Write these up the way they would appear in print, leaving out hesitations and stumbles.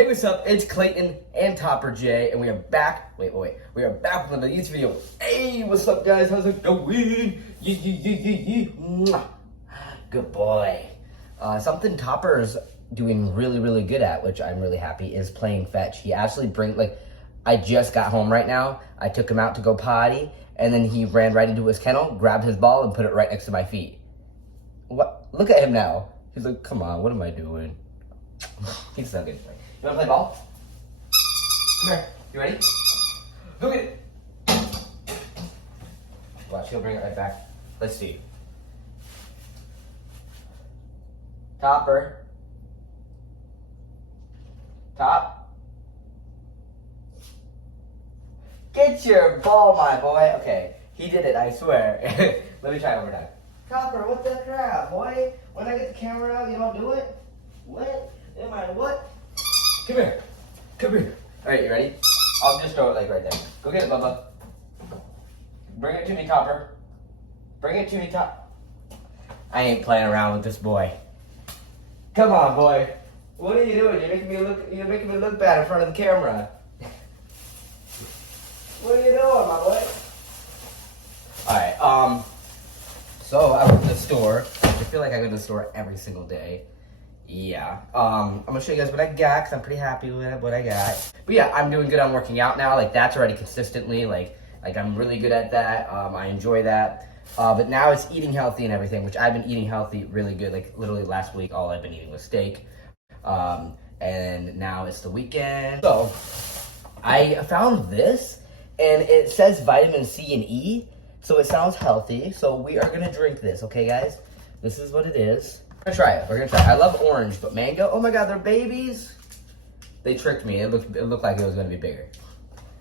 Hey, what's up? It's Clayton and Topper J, and we are back. Wait. We are back with another YouTube video. Hey, what's up, guys? How's it going? Yeah. Mwah. Good boy. Something Topper's doing really good at, which I'm really happy, is playing fetch. He actually I just got home right now. I took him out to go potty, and then he ran right into his kennel, grabbed his ball, and put it right next to my feet. What? Look at him now. He's like, come on, what am I doing? He's so good. You wanna play ball? Come here. You ready? Look at it. Watch, he'll bring it right back. Let's see. Topper. Top. Get your ball, my boy. Okay, he did it, I swear. Let me try it one more time. Topper, what the crap, boy? When I get the camera out, you don't do it? What? Am I what? Come here. Come here. All right, you ready? I'll just throw it like right there. Go get it, Bubba. Bring it to me, Topper. Bring it to me, Top. I ain't playing around with this boy. Come on, boy. What are you doing? You're making me look bad in front of the camera. What are you doing, my boy? All right. So I went to the store. I feel like I go to the store every single day. Yeah, I'm gonna show you guys what I got, because I'm pretty happy with what I got. But yeah, I'm doing good on working out now. Like, that's already consistently, like I'm really good at that. I enjoy that. But now it's eating healthy and everything, which I've been eating healthy really good. Like, literally last week, all I've been eating was steak. And now it's the weekend. So, I found this, and it says vitamin C and E, so it sounds healthy. So we are gonna drink this, okay, guys? This is what it is. We're gonna try it. We're gonna try it. I love orange, but mango. Oh my God, they're babies. They tricked me. It looked like it was gonna be bigger.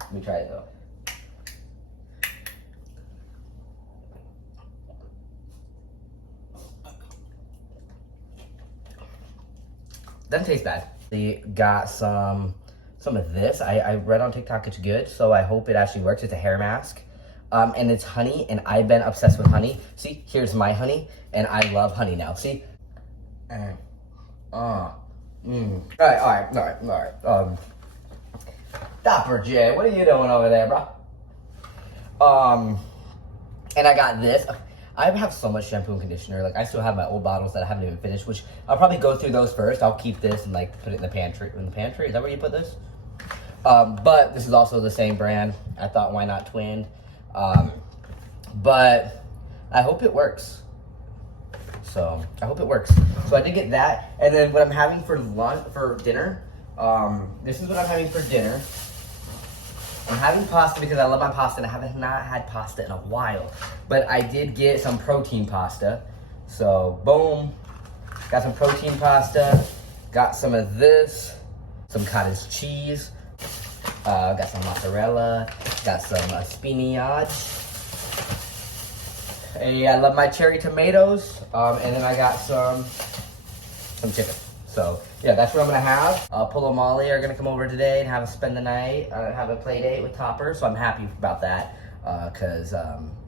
Let me try it though. Doesn't taste bad. They got some of this. I read on TikTok it's good, so I hope it actually works. It's a hair mask. And it's honey, and I've been obsessed with honey. See, here's my honey, and I love honey now. See? All right. Dapper J, what are you doing over there, bro? And I got this. I have so much shampoo and conditioner. Like, I still have my old bottles that I haven't even finished, which I'll probably go through those first. I'll keep this and like put it in the pantry. In the pantry? Is that where you put this? But this is also the same brand. I thought, why not twinned? But I hope it works. So I hope it works. So I did get that, and then what I'm having for dinner. This is what I'm having for dinner. I'm having pasta because I love my pasta, and I have not had pasta in a while. But I did get some protein pasta. So boom, got some protein pasta. Got some of this, some cottage cheese. Got some mozzarella. Got some spinach. Hey, I love my cherry tomatoes, and then I got some chicken. So yeah, that's what I'm gonna have. Polo Molly are gonna come over today and spend the night, have a play date with Topper. So I'm happy about that, cause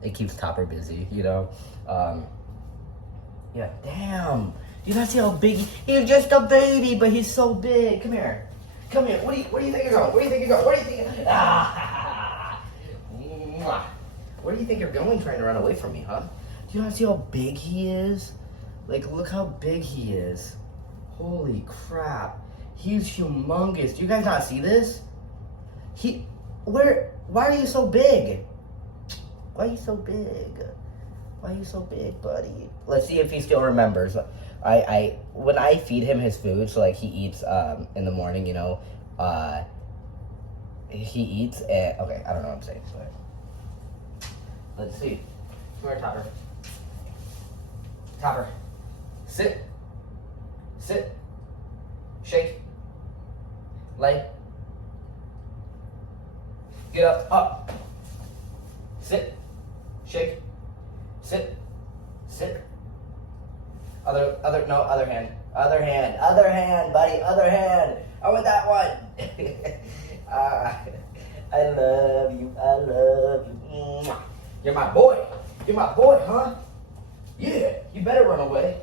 it keeps Topper busy, you know. Yeah, damn. You not see how big he's just a baby, but he's so big. Come here. Come here. Where do you think you're going? Where do you think you're going? Where do you think? Where do you think you're going trying to run away from me, huh? Do you not see how big he is? Like, look how big he is. Holy crap. He's humongous. Do you guys not see this? Why are you so big? Why are you so big? Why are you so big, buddy? Let's see if he still remembers. When I feed him his food, so like he eats in the morning, you know, he eats and, okay, I don't know what I'm saying, but let's see. Come here, Topper. Topper. Sit. Sit. Shake. Lay. Get up. Up. Sit. Shake. Sit. Sit. Other hand. Other hand, buddy. Other hand. I want that one. I love you. I love you. You're my boy. You're my boy, huh? Yeah. You. You better run away.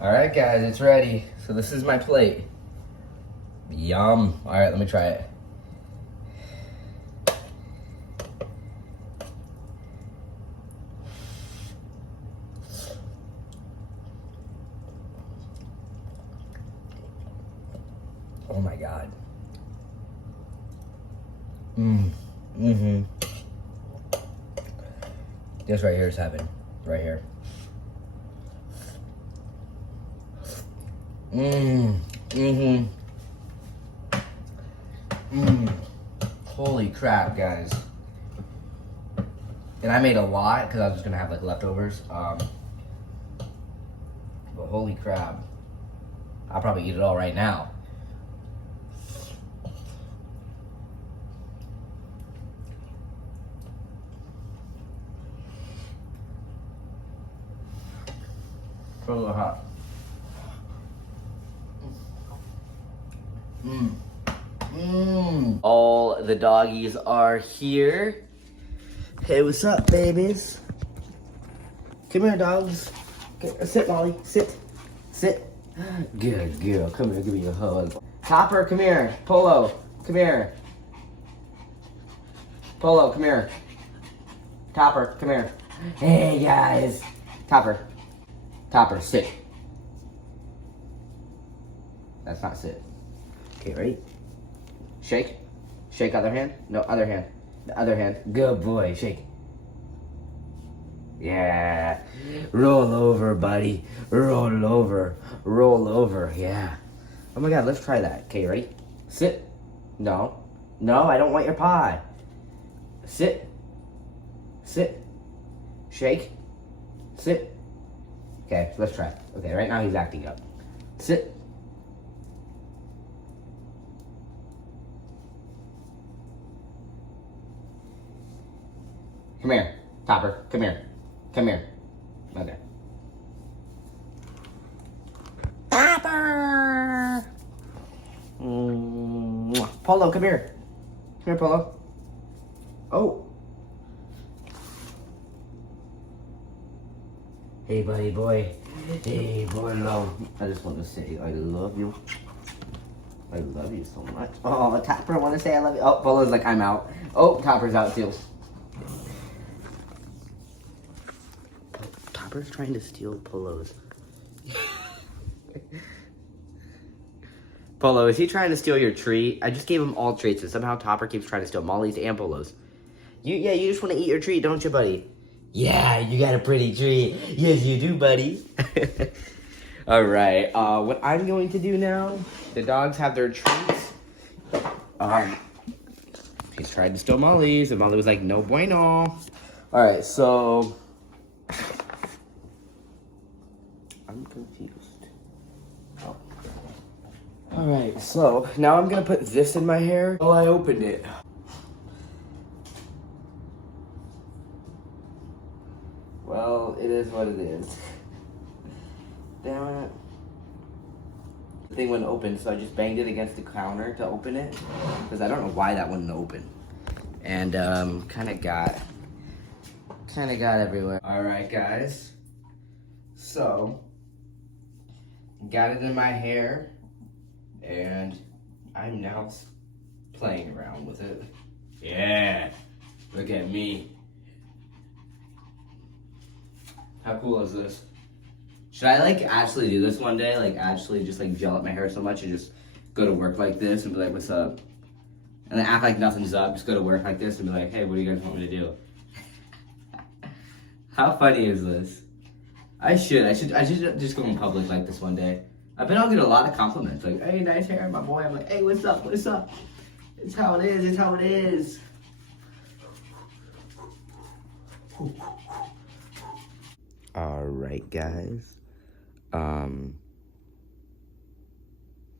All right, guys, it's ready. So this is my plate. Yum. All right, let me try it. Oh my God. This right here is heaven. Right here. Holy crap, guys. And I made a lot because I was just gonna have like leftovers. But holy crap. I'll probably eat it all right now. It's a little hot. All the doggies are here. Hey, what's up, babies? Come here, dogs. Sit, Molly. Sit. Sit. Good girl. Come here, give me a hug. Topper, come here. Polo, come here. Polo, come here. Topper, come here. Hey, guys. Topper. Topper, sit. That's not sit. Okay, ready? Shake. Shake other hand. No, other hand. The other hand. Good boy. Shake. Yeah. Roll over, buddy. Roll over. Roll over. Yeah. Oh my god, let's try that. Okay, ready? Sit. No. No, I don't want your pie. Sit. Sit. Shake. Sit. Okay, let's try. Okay, right now he's acting up. Sit. Come here. Topper, come here. Come here. Okay. Topper! Polo, come here. Come here, Polo. Oh. Hey, buddy boy. Hey, boy, love. I just want to say I love you. I love you so much. Oh, Topper, want to say I love you. Oh, Polo's like, I'm out. Oh, Topper's out too. Topper's trying to steal Polo's. Polo, is he trying to steal your treat? I just gave him all treats, and somehow Topper keeps trying to steal Molly's and Polo's. You just want to eat your treat, don't you, buddy? Yeah, you got a pretty treat. Yes, you do, buddy. All right. What I'm going to do now, the dogs have their treats. He's tried to steal Molly's, and Molly was like, no bueno. All right, so I'm confused. Oh. All right, so now I'm gonna put this in my hair. Oh, I opened it. Well, it is what it is. Damn it. The thing wouldn't open, so I just banged it against the counter to open it. Because I don't know why that wouldn't open. And kind of got everywhere. Alright, guys. So, got it in my hair. And I'm now playing around with it. Yeah. Look at me. How cool is this? Should I like actually do this one day? Like actually just like gel up my hair so much and just go to work like this and be like, what's up? And then act like nothing's up. Just go to work like this and be like, hey, what do you guys want me to do? How funny is this? I should just go in public like this one day. I bet I'll get a lot of compliments. Like, hey, nice hair, my boy. I'm like, hey, what's up? What's up? It's how it is. It's how it is. All right, guys.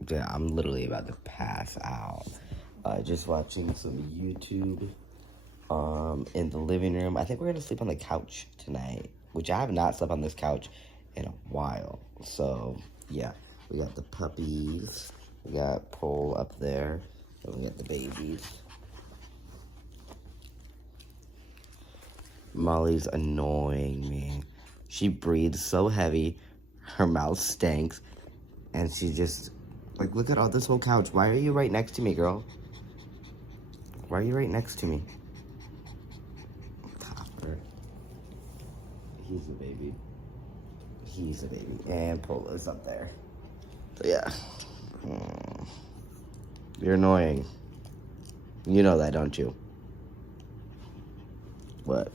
Yeah, I'm literally about to pass out. Just watching some YouTube in the living room. I think we're gonna sleep on the couch tonight, which I have not slept on this couch in a while. So yeah, we got the puppies. We got Pole up there, and we got the babies. Molly's annoying me. She breathes so heavy, her mouth stinks, and she just, like, look at all this whole couch. Why are you right next to me, girl? Why are you right next to me? Topper. He's a baby. He's a baby. And Polo's up there. So, yeah. You're annoying. You know that, don't you? What?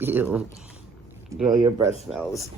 Ew. Girl, your breath smells.